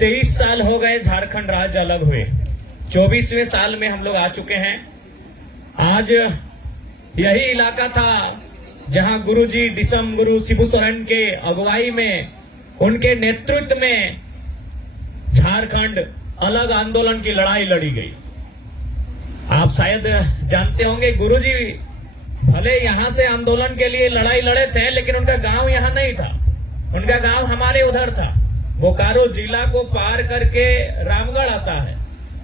23 साल हो गए झारखंड राज्य अलग हुए। 24वें साल में हम लोग आ चुके हैं। आज यही इलाका था जहां गुरुजी डिसम गुरु शिबू सोरेन के अगुवाई में, उनके नेतृत्व में झारखंड अलग आंदोलन की लड़ाई लड़ी गई। आप शायद जानते होंगे, गुरुजी भले यहां से आंदोलन के लिए लड़ाई लड़े थे, लेकिन उनका गांव यहां नहीं था। उनका गांव हमारे उधर था। बोकारो जिला को पार करके रामगढ़ आता है,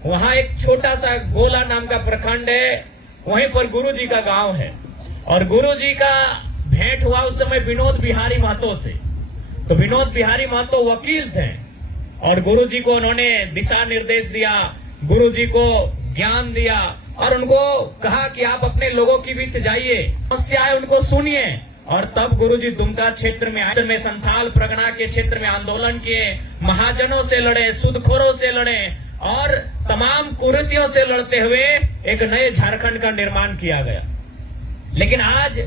वहां एक छोटा सा गोला नाम का प्रखंड है, वहीं पर गुरुजी का गांव है। और गुरुजी का भेंट हुआ उस समय विनोद बिहारी महतो से। तो विनोद बिहारी महतो वकील थे और गुरुजी को उन्होंने दिशा निर्देश दिया, गुरुजी को ज्ञान दिया और उनको कहा कि आप अपने लोगों के बीच जाइए, समस्याएं उनको सुनिए। और तब गुरुजी दुमका क्षेत्र में संथाल परगना के क्षेत्र में आंदोलन किए, महाजनों से लड़े, सूदखोरों से लड़े और तमाम कुरीतियों से लड़ते हुए एक नए झारखंड का निर्माण किया गया। लेकिन आज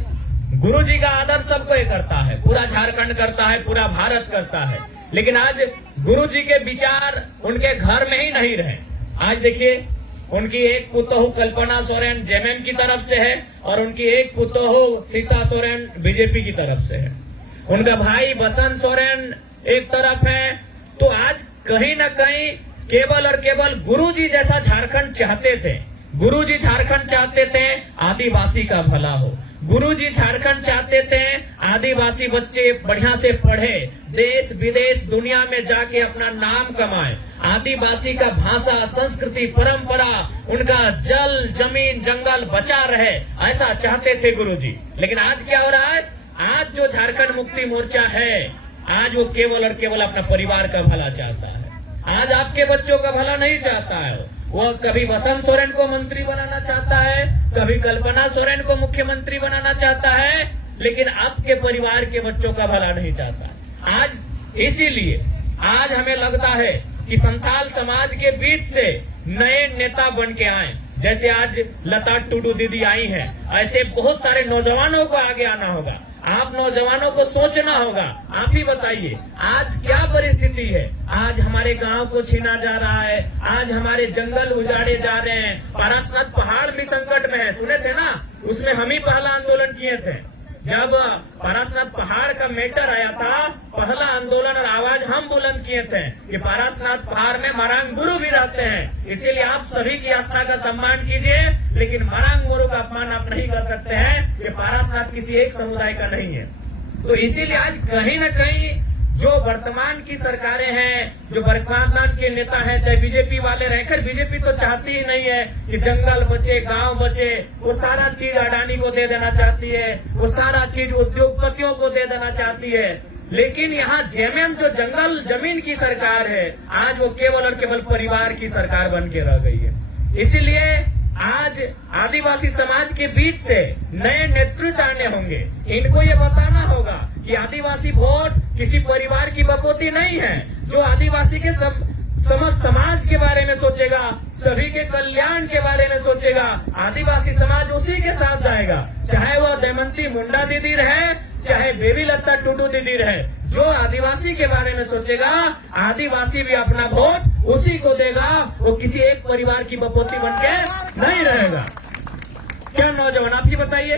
गुरुजी का आदर सब कोई करता है, पूरा झारखंड करता है, पूरा भारत करता है। लेकिन आज गुरुजी के विचार उनके घर में ही नहीं रहे। आज देखिए, उनकी एक पुतोहू कल्पना सोरेन जेएमएम की तरफ से है और उनकी एक पुतोहू सीता सोरेन बीजेपी की तरफ से है। उनका भाई बसंत सोरेन एक तरफ है। तो आज कहीं न कहीं केवल और केवल गुरुजी जैसा झारखंड चाहते थे। गुरुजी झारखंड चाहते थे आदिवासी का भला हो। गुरुजी झारखंड चाहते थे आदिवासी बच्चे बढ़िया से पढ़े, देश विदेश दुनिया में जाके अपना नाम कमाए, आदिवासी का भाषा, संस्कृति, परंपरा, उनका जल, जमीन, जंगल बचा रहे, ऐसा चाहते थे गुरुजी। लेकिन आज क्या हो रहा है? आज जो झारखंड मुक्ति मोर्चा है, आज वो केवल और केवल अपना परिवार का भला चाहता है। आज आपके बच्चों का भला नहीं चाहता है। वो कभी बसंत सोरेन को मंत्री बनाना चाहता है, कभी कल्पना सोरेन को मुख्यमंत्री बनाना चाहता है, लेकिन आपके परिवार के बच्चों का भला नहीं चाहता। आज इसीलिए आज हमें लगता है कि संथाल समाज के बीच से नए नेता बन के आए। जैसे आज लता टुडू दीदी आई हैं, ऐसे बहुत सारे नौजवानों को आगे आना होगा। आप नौजवानों को सोचना होगा। आप ही बताइए, आज क्या परिस्थिति है? आज हमारे गांव को छीना जा रहा है, आज हमारे जंगल उजाड़े जा रहे हैं, पारसनाथ पहाड़ भी संकट में है। सुने थे ना, उसमें हम ही पहला आंदोलन किए थे। जब पारसनाथ पहाड़ का मैटर आया था, पहला आंदोलन और आवाज हम बुलंद किए थे कि पारसनाथ पहाड़ में मरांग गुरु भी रहते हैं, इसीलिए आप सभी की आस्था का सम्मान कीजिए, लेकिन मरांग गुरु का अपमान आप नहीं कर सकते हैं। ये पारसनाथ किसी एक समुदाय का नहीं है। तो इसीलिए आज कहीं न कहीं जो वर्तमान की सरकारें हैं, जो वर्तमान के नेता हैं, चाहे बीजेपी वाले रहकर, बीजेपी तो चाहती ही नहीं है कि जंगल बचे, गांव बचे। वो सारा चीज अडानी को दे देना चाहती है, वो सारा चीज उद्योगपतियों को दे देना चाहती है। लेकिन यहाँ जेएमएम जो जंगल जमीन की सरकार है, आज वो केवल और केवल परिवार की सरकार बन के रह गई है। इसीलिए आज आदिवासी समाज के बीच से नए नेतृत्व आने होंगे। इनको ये बताना होगा कि आदिवासी वोट किसी परिवार की बपोती नहीं है। जो आदिवासी के समस्त समाज के बारे में सोचेगा, सभी के कल्याण के बारे में सोचेगा, आदिवासी समाज उसी के साथ जाएगा। चाहे वो दमयंती मुंडा दीदी रहे, चाहे बेबी लता टुडू दीदी रहे, जो आदिवासी के बारे में सोचेगा, आदिवासी भी अपना वोट उसी को देगा। वो किसी एक परिवार की बपोती बनके नहीं रहेगा। क्या नौजवान, आप ही बताइए,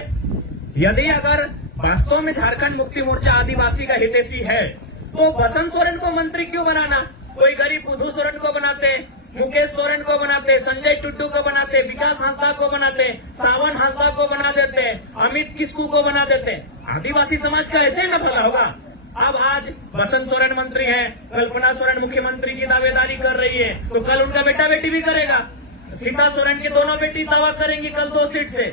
यदि अगर वास्तव में झारखंड मुक्ति मोर्चा आदिवासी का हितैषी है, तो बसंत सोरेन को मंत्री क्यों बनाना? कोई गरीब बुधू सोरेन को बनाते, मुकेश सोरेन को बनाते, संजय टुड्डू को बनाते, विकास हांसदा को बनाते, सावन हांसदा को बना देते, अमित किस्कू को बना देते। आदिवासी समाज का ऐसे ही न भला होगा। अब आज बसंत सोरेन मंत्री है, कल्पना सोरेन मुख्यमंत्री की दावेदारी कर रही है, तो कल उनका बेटा बेटी भी करेगा। सीता सोरेन की दोनों बेटी दावा करेंगी कल 2 सीट से।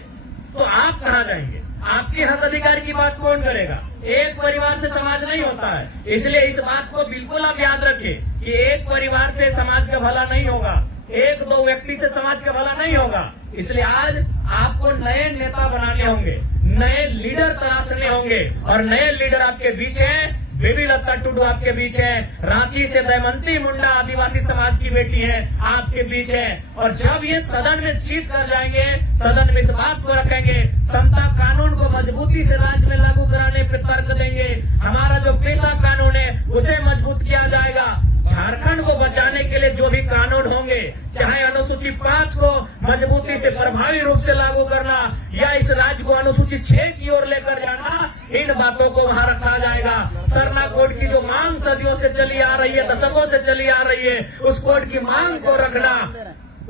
तो आप कहाँ जाएंगे? आपके हक अधिकार की बात कौन करेगा? एक परिवार से समाज नहीं होता है। इसलिए इस बात को बिल्कुल आप याद रखें कि एक परिवार से समाज का भला नहीं होगा, 1-2 व्यक्ति से समाज का भला नहीं होगा। इसलिए आज आपको नए नेता बनाने होंगे, नए लीडर तलाशने होंगे, और नए लीडर आपके बीच हैं। बेबी लता टुडू आपके बीच है, रांची से दमयंती मुंडा आदिवासी समाज की बेटी है, आपके बीच है। और जब ये सदन में जीत कर जाएंगे, सदन में इस बात को रखेंगे, समता कानून को मजबूती से राज्य में लागू कराने पर तर्क देंगे। हमारा जो पेशा कानून है उसे मजबूत किया जाएगा। झारखंड को बचाने के लिए जो भी कानून होंगे, चाहे अनुसूचित 5 को मजबूती से प्रभावी रूप से लागू करना या इस राज्य को अनुसूचित 6 की ओर लेकर जाना, इन बातों को वहां रखा जाएगा। सरना कोड की जो मांग सदियों से चली आ रही है, दशकों से चली आ रही है, उस कोड की मांग को रखना।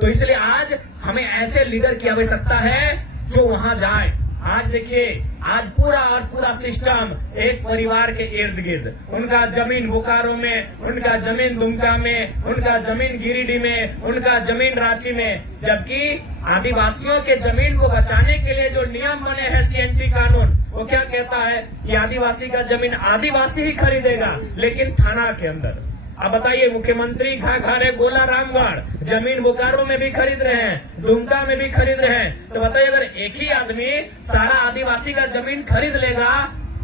तो इसलिए आज हमें ऐसे लीडर की आवश्यकता है जो वहां जाए। आज देखिए, आज पूरा और पूरा सिस्टम एक परिवार के इर्द गिर्द, उनका जमीन बोकारो में, उनका जमीन दुमका में, उनका जमीन गिरिडीह में, उनका जमीन रांची में, जबकि आदिवासियों के जमीन को बचाने के लिए जो नियम बने हैं CNT कानून, वो क्या कहता है कि आदिवासी का जमीन आदिवासी ही खरीदेगा, लेकिन थाना के अंदर। अब बताइए, मुख्यमंत्री घाघरे गोला रामगढ़ जमीन बोकारो में भी खरीद रहे हैं, दुमका में भी खरीद रहे हैं, तो बताइए अगर एक ही आदमी सारा आदिवासी का जमीन खरीद लेगा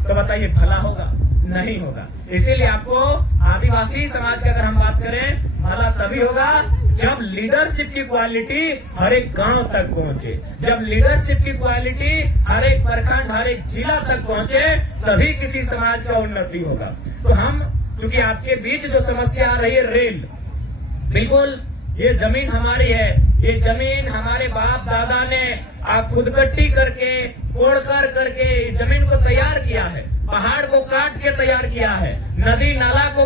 तो बताइए भला होगा? नहीं होगा। इसीलिए आपको आदिवासी समाज की अगर हम बात करें, भला तभी होगा जब लीडरशिप की क्वालिटी हर एक गांव तक पहुंचे, जब लीडरशिप की क्वालिटी हर एक प्रखंड, हर एक जिला तक पहुंचे, तभी किसी समाज का उन्नति होगा। तो हम, चूंकि आपके बीच जो समस्या आ रही है रेल, बिल्कुल ये जमीन हमारी है, ये जमीन हमारे बाप दादा ने खुदकट्टी करके, कोड़ करके इस जमीन को तैयार किया है, पहाड़ को काट के तैयार किया है, नदी नाला को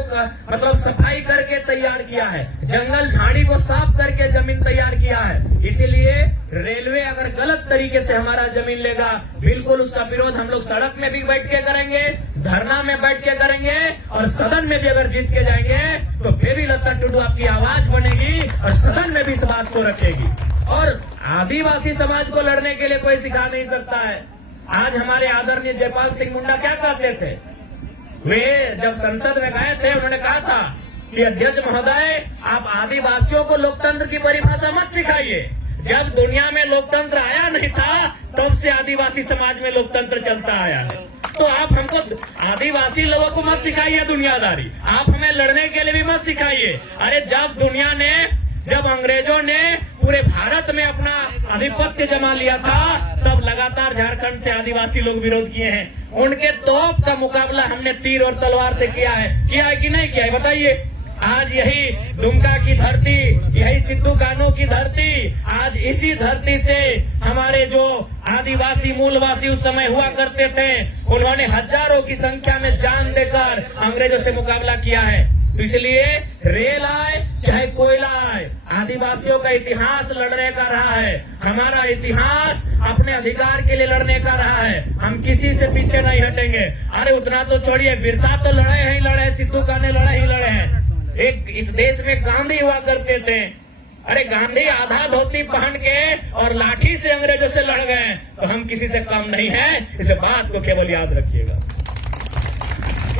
मतलब सफाई करके तैयार किया है, जंगल झाड़ी को साफ करके जमीन तैयार किया है। इसीलिए रेलवे अगर गलत तरीके से हमारा जमीन लेगा, बिल्कुल उसका विरोध हम लोग सड़क में भी बैठ के करेंगे, धरना में बैठ के करेंगे, और सदन में भी अगर जीत के जाएंगे तो बेबी लता टुडू आपकी आवाज बनेगी और सदन में भी इस बात को रखेगी। और आदिवासी समाज को लड़ने के लिए कोई सिखा नहीं सकता है। आज हमारे आदरणीय जयपाल सिंह मुंडा क्या कहते थे, वे जब संसद में गए थे, उन्होंने कहा था कि अध्यक्ष महोदय, आप आदिवासियों को लोकतंत्र की परिभाषा मत सिखाइए। जब दुनिया में लोकतंत्र आया नहीं था, तब से आदिवासी समाज में लोकतंत्र चलता आया है। तो आप हमको, आदिवासी लोगों को मत सिखाइए दुनियादारी, आप हमें लड़ने के लिए भी मत सिखाइए। अरे जब अंग्रेजों ने पूरे भारत में अपना आधिपत्य जमा लिया था, तब लगातार झारखंड से आदिवासी लोग विरोध किए हैं। उनके तोप का मुकाबला हमने तीर और तलवार से किया है कि नहीं किया है? बताइए। आज यही दुमका की धरती, यही सिद्धू कान्हू की धरती, आज इसी धरती से हमारे जो आदिवासी मूलवासी उस समय हुआ करते थे, उन्होंने हजारों की संख्या में जान देकर अंग्रेजों से मुकाबला किया है। तो इसलिए रेल आए चाहे कोयला आए, आदिवासियों का इतिहास लड़ने का रहा है। हमारा इतिहास अपने अधिकार के लिए लड़ने का रहा है। हम किसी से पीछे नहीं हटेंगे। अरे उतना तो छोड़िए, बिरसा तो लड़े ही लड़े, सिद्धू कान्हू लड़े ही लड़े हैं। एक इस देश में गांधी हुआ करते थे। अरे गांधी आधा धोती पहन के और लाठी से अंग्रेजों से लड़ गए, तो हम किसी से कम नहीं है। इस बात को केवल याद रखिएगा।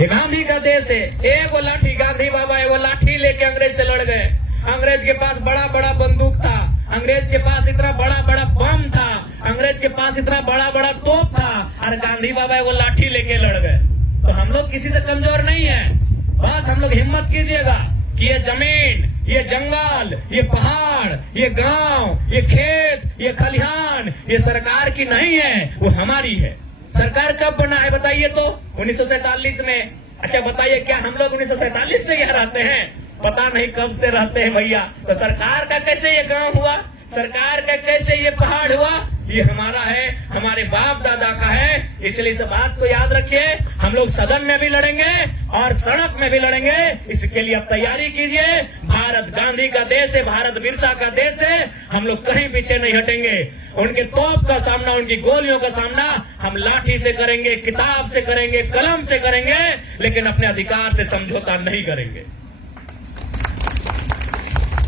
ये गांधी का देश है। एगो लाठी, गांधी बाबा एगो लाठी लेके अंग्रेज से लड़ गए। अंग्रेज के पास बड़ा बड़ा बंदूक था, अंग्रेज के पास इतना बड़ा बड़ा बम था, अंग्रेज के पास इतना बड़ा बड़ा तोप था, और गांधी बाबा एगो लाठी लेके लड़ गए। तो हम लोग किसी से कमजोर नहीं है। बस हम लोग हिम्मत कीजिएगा कि ये जमीन, ये जंगल, ये पहाड़, ये गांव, ये खेत, ये खलिहान, ये सरकार की नहीं है, वो हमारी है। सरकार कब बना है बताइए तो? 1947 में। अच्छा बताइए, क्या हम लोग 1947 से यहाँ रहते हैं? पता नहीं कब से रहते हैं भैया। तो सरकार का कैसे ये गांव हुआ, सरकार का कैसे ये पहाड़ हुआ? ये हमारा है, हमारे बाप दादा का है। इसलिए इस बात को याद रखिए। हम लोग सदन में भी लड़ेंगे और सड़क में भी लड़ेंगे। इसके लिए आप तैयारी कीजिए। भारत गांधी का देश है, भारत बिरसा का देश है। हम लोग कहीं पीछे नहीं हटेंगे। उनके तोप का सामना, उनकी गोलियों का सामना हम लाठी से करेंगे, किताब से करेंगे, कलम से करेंगे, लेकिन अपने अधिकार से समझौता नहीं करेंगे।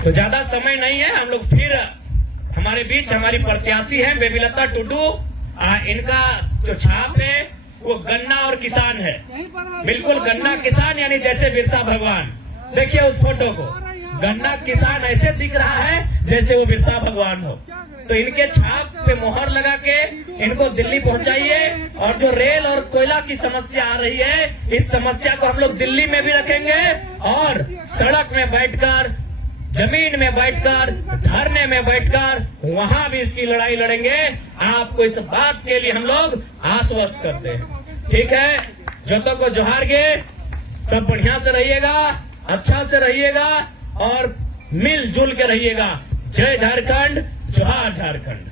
तो ज्यादा समय नहीं है। हम लोग फिर, हमारे बीच हमारी प्रत्याशी है बेबी लता टुडू। इनका जो छाप है वो गन्ना और किसान है। बिल्कुल गन्ना किसान, यानी जैसे बिरसा भगवान। देखिए उस फोटो को, गन्ना किसान ऐसे दिख रहा है जैसे वो बिरसा भगवान हो। तो इनके छाप पे मोहर लगा के इनको दिल्ली पहुंचाइए। और जो रेल और कोयला की समस्या आ रही है, इस समस्या को हम लोग दिल्ली में भी रखेंगे और सड़क में बैठकर, जमीन में बैठकर, धरने में बैठकर वहां भी इसकी लड़ाई लड़ेंगे। आपको इस बात के लिए हम लोग आश्वस्त करते हैं। ठीक है, जो तो को जोहार गे, सब बढ़िया से रहिएगा। अच्छा से रहिएगा और मिलजुल के रहिएगा। जय झारखंड, जोहार झारखंड।